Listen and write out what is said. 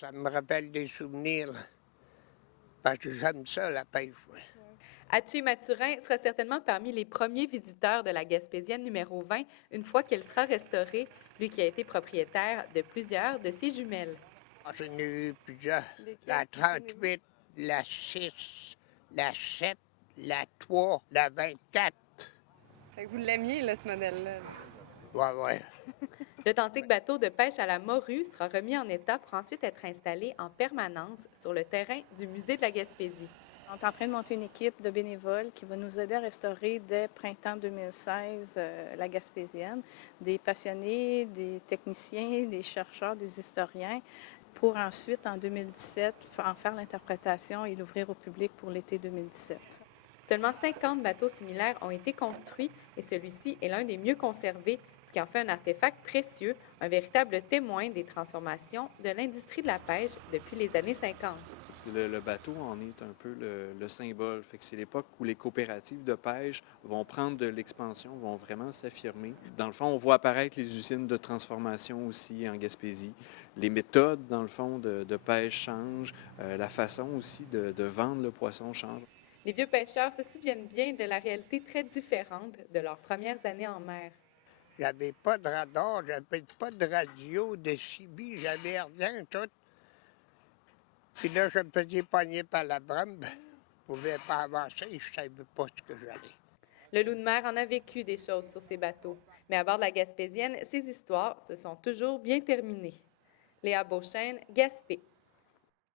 Ça me rappelle des souvenirs, parce que j'aime ça, la pêche. Ouais. Haché Mathurin sera certainement parmi les premiers visiteurs de la Gaspésienne numéro 20 une fois qu'elle sera restaurée, lui qui a été propriétaire de plusieurs de ses jumelles. Ah, j'en ai eu plusieurs. Lesquelles, La souvenez-vous? 38, la 6, la 7, la 3, la 24. Fait que vous l'aimiez, là, ce modèle-là. Ouais, ouais. L'authentique bateau de pêche à la morue sera remis en état pour ensuite être installé en permanence sur le terrain du musée de la Gaspésie. On est en train de monter une équipe de bénévoles qui va nous aider à restaurer dès printemps 2016 la Gaspésienne. Des passionnés, des techniciens, des chercheurs, des historiens, pour ensuite, en 2017, en faire l'interprétation et l'ouvrir au public pour l'été 2017. Seulement 50 bateaux similaires ont été construits et celui-ci est l'un des mieux conservés, ce qui en fait un artefact précieux, un véritable témoin des transformations de l'industrie de la pêche depuis les années 50. Le bateau en est un peu le symbole. Fait que c'est l'époque où les coopératives de pêche vont prendre de l'expansion, vont vraiment s'affirmer. Dans le fond, on voit apparaître les usines de transformation aussi en Gaspésie. Les méthodes, dans le fond, de pêche changent. La façon aussi de vendre le poisson change. Les vieux pêcheurs se souviennent bien de la réalité très différente de leurs premières années en mer. J'avais pas de radar, j'avais pas de radio, de CB, j'avais rien, tout. Puis là, je me faisais pogner par la brame. Je pouvais pas avancer, je savais pas ce que j'allais. Le loup de mer en a vécu des choses sur ses bateaux, mais à bord de la Gaspésienne, ses histoires se sont toujours bien terminées. Léa Beauchesne, Gaspé.